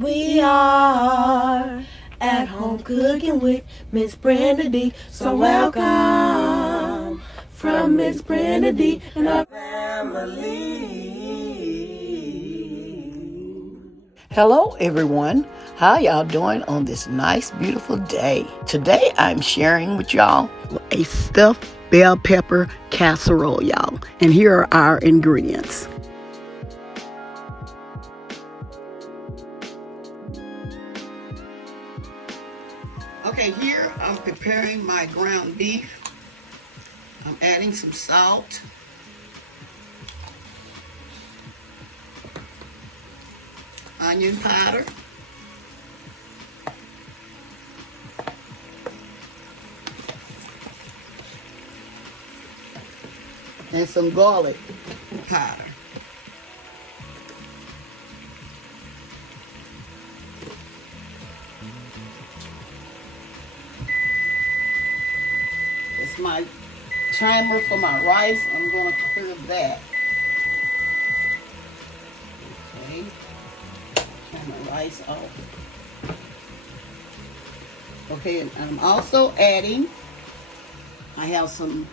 We are at home cooking with Miss Brenda Dee. So welcome from Miss Brenda Dee and her family. Hello everyone, how y'all doing on this nice beautiful day? Today I'm sharing with y'all a stuffed bell pepper casserole, y'all, and here are our ingredients. Okay, here I'm preparing my ground beef. I'm adding some salt, onion powder, and some garlic powder. It's my timer for my rice. I'm going to clear that. Okay, turn my rice off. Okay, and I'm also adding, I have some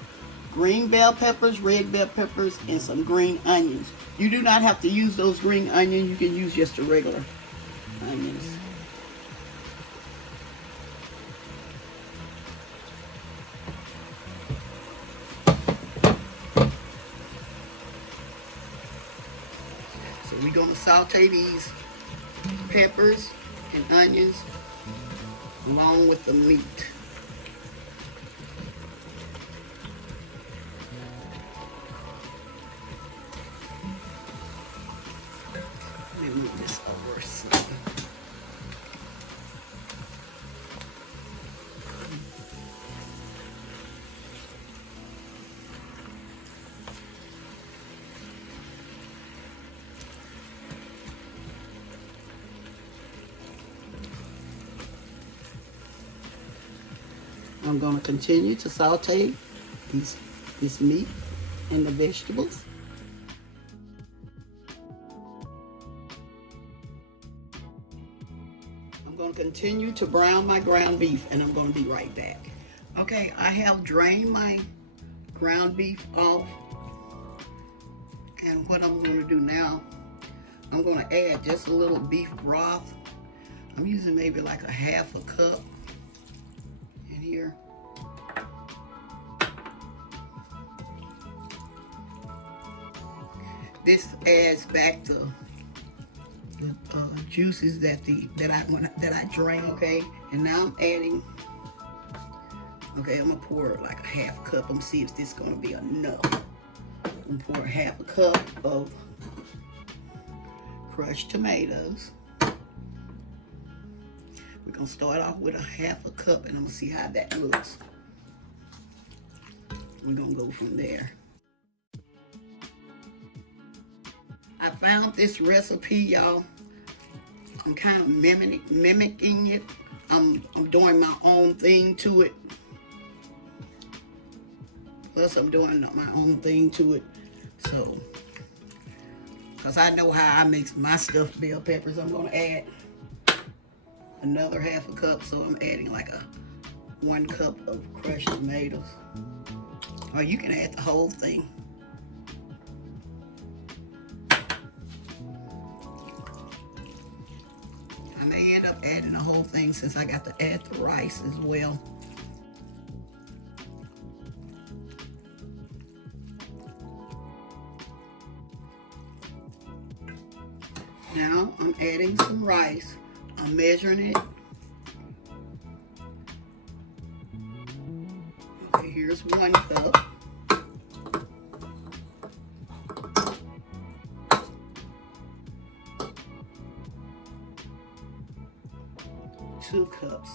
green bell peppers, red bell peppers, and some green onions. You do not have to use those green onions. You can use just the regular onions. So we're going to saute these peppers and onions along with the meat. Let me move this over some. I'm going to continue to saute this meat and the vegetables. I'm going to continue to brown my ground beef, and I'm going to be right back. Okay, I have drained my ground beef off, and what I'm going to do now, I'm going to add just a little beef broth. I'm using maybe like a half a cup in here. This adds back the juices that I drained. Okay, and now I'm adding. Okay, I'm gonna pour like a half cup. I'm gonna see if this is gonna be enough. I'm gonna pour half a cup of crushed tomatoes. We're gonna start off with a half a cup, and I'm gonna see how that looks. We're gonna go from there. I found this recipe, y'all. I'm kind of mimicking it. I'm doing my own thing to it. Plus, I'm doing my own thing to it. So, because I know how I mix my stuffed bell peppers, I'm going to add another half a cup. So, I'm adding like a 1 cup of crushed tomatoes. Or you can add the whole thing. I may end up adding the whole thing since I got to add the rice as well. Now I'm adding some rice. I'm measuring it. Okay, here's 1 cup. Two cups.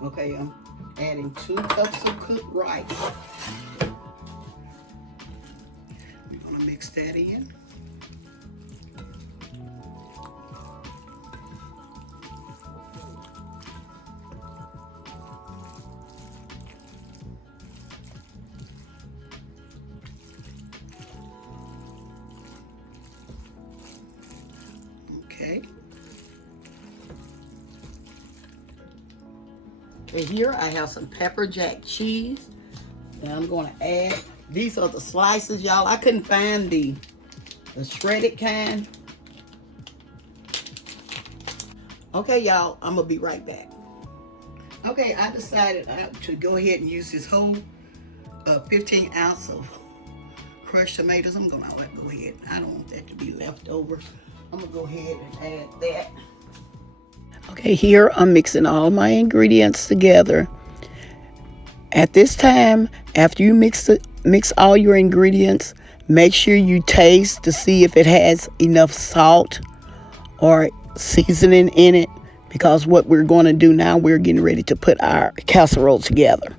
Okay, I'm adding 2 cups of cooked rice. We're gonna mix that in. Okay. Okay, here I have some pepper jack cheese. And I'm going to add, these are the slices, y'all. I couldn't find the shredded kind. Okay, y'all, I'm going to be right back. Okay, I decided to go ahead and use this whole 15 ounce of crushed tomatoes. I'm going to go ahead. I don't want that to be left over. I'm going to go ahead and add that. Okay, here I'm mixing all my ingredients together. At this time, after you mix all your ingredients, make sure you taste to see if it has enough salt or seasoning in it, because what we're going to do now, we're getting ready to put our casserole together.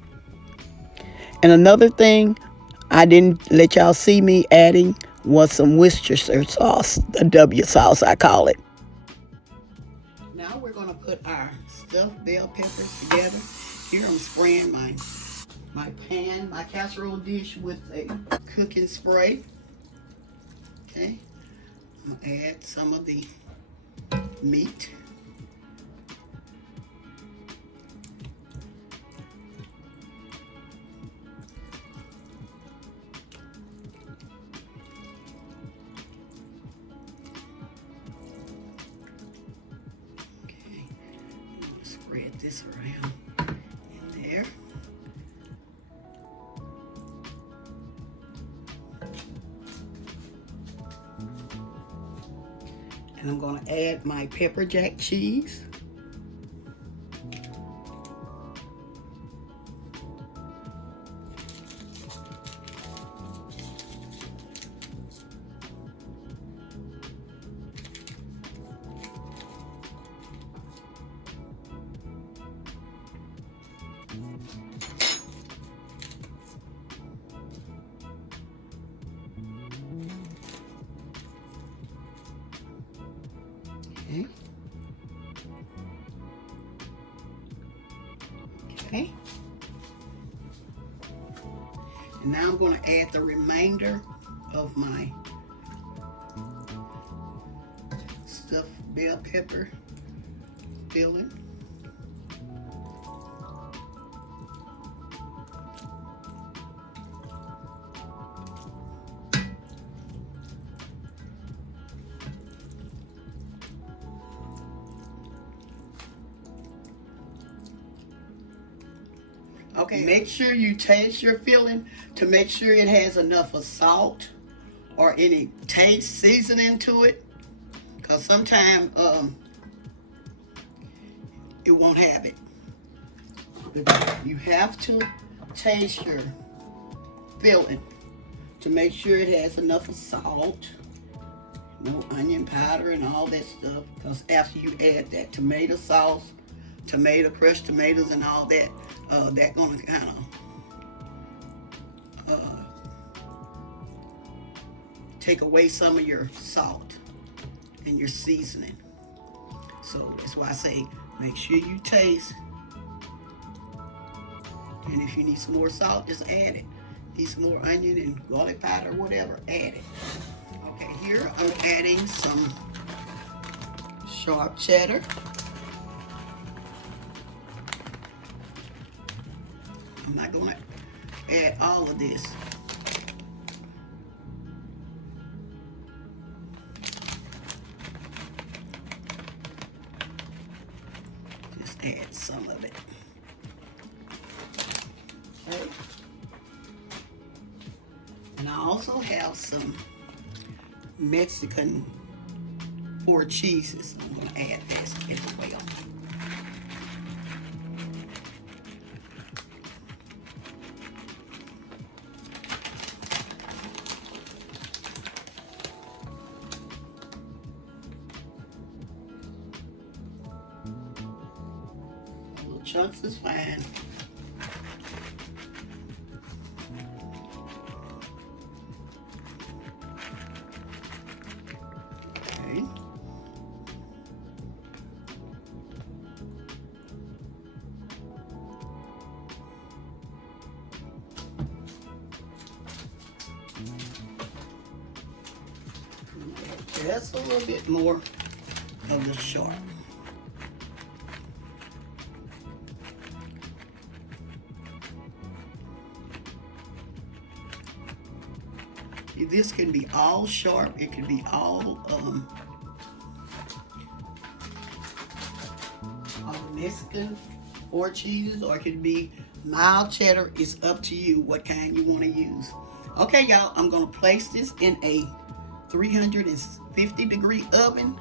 And another thing I didn't let y'all see me adding was some Worcestershire sauce, the W sauce I call it. Now we're going to put our stuffed bell peppers together. Here I'm spraying my pan, my casserole dish with a cooking spray. Okay, I'm going to add some of the meat. Okay, I'm going to spread this around in there. And I'm going to add my pepper jack cheese. Okay. Okay. And now I'm going to add the remainder of my stuffed bell pepper filling. Okay, make sure you taste your filling to make sure it has enough of salt or any taste seasoning to it, because sometimes it won't have it. You have to taste your filling to make sure it has enough of salt, no onion powder and all that stuff, because after you add that tomato sauce, crushed tomatoes and all that, that's gonna kind of take away some of your salt and your seasoning. So that's why I say make sure you taste, and if you need some more salt, just add it. Need some more onion and garlic powder, whatever, add it. Okay, here I'm adding some sharp cheddar. I'm not going to add all of this. Just add some of it. Okay. And I also have some Mexican 4 cheeses. I'm going to add this as well. Little chunks is fine. Okay. Just a little bit more of the sharp. This can be all sharp. It can be all Mexican or cheeses, or it can be mild cheddar. It's up to you what kind you want to use. Okay, y'all, I'm going to place this in a 350-degree oven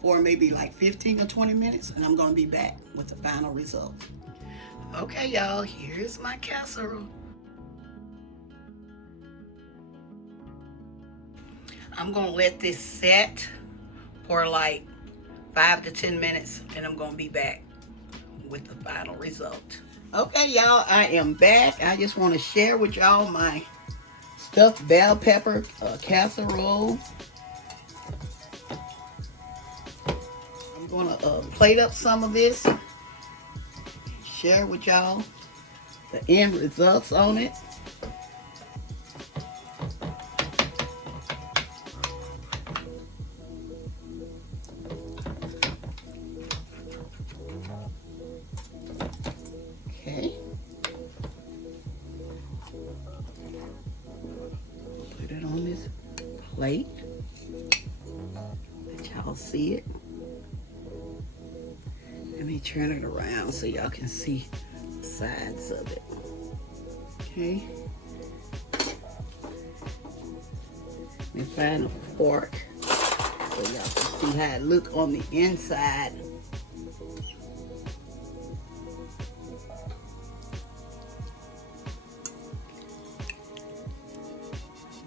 for maybe like 15 or 20 minutes, and I'm going to be back with the final result. Okay, y'all, here's my casserole. I'm going to let this set for like 5 to 10 minutes, and I'm going to be back with the final result. Okay, y'all, I am back. I just want to share with y'all my stuffed bell pepper casserole. I'm going to plate up some of this, share with y'all the end results on it. Okay. Put it on this plate. Let y'all see it. Let me turn it around so y'all can see the sides of it. Okay. Let me find a fork so y'all can see how it look on the inside.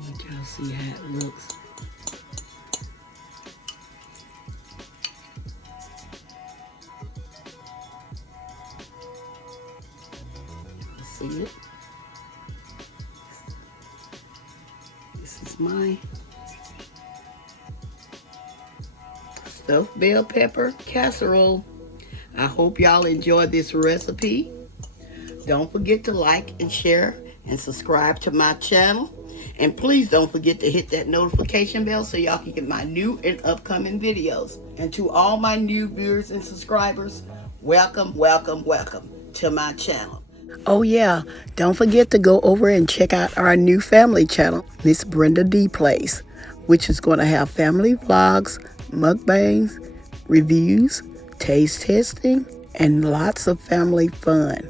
Let y'all see how it looks. See it? This is my stuffed bell pepper casserole. I hope y'all enjoyed this recipe. Don't forget to like and share and subscribe to my channel. And please don't forget to hit that notification bell so y'all can get my new and upcoming videos. And to all my new viewers and subscribers, welcome, welcome, welcome to my channel. Oh yeah, don't forget to go over and check out our new family channel, Brenda Dee Place, which is going to have family vlogs, mukbangs, reviews, taste testing, and lots of family fun.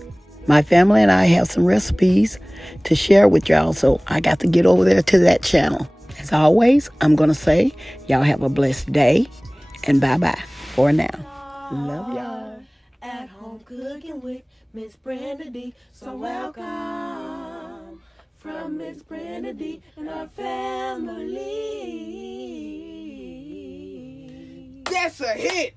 My family and I have some recipes to share with y'all, so I got to get over there to that channel. As always, I'm going to say y'all have a blessed day, and bye-bye for now. Love y'all. At home cooking with Miss Brenda Dee. So welcome from Miss Brenda Dee and our family. That's a hit.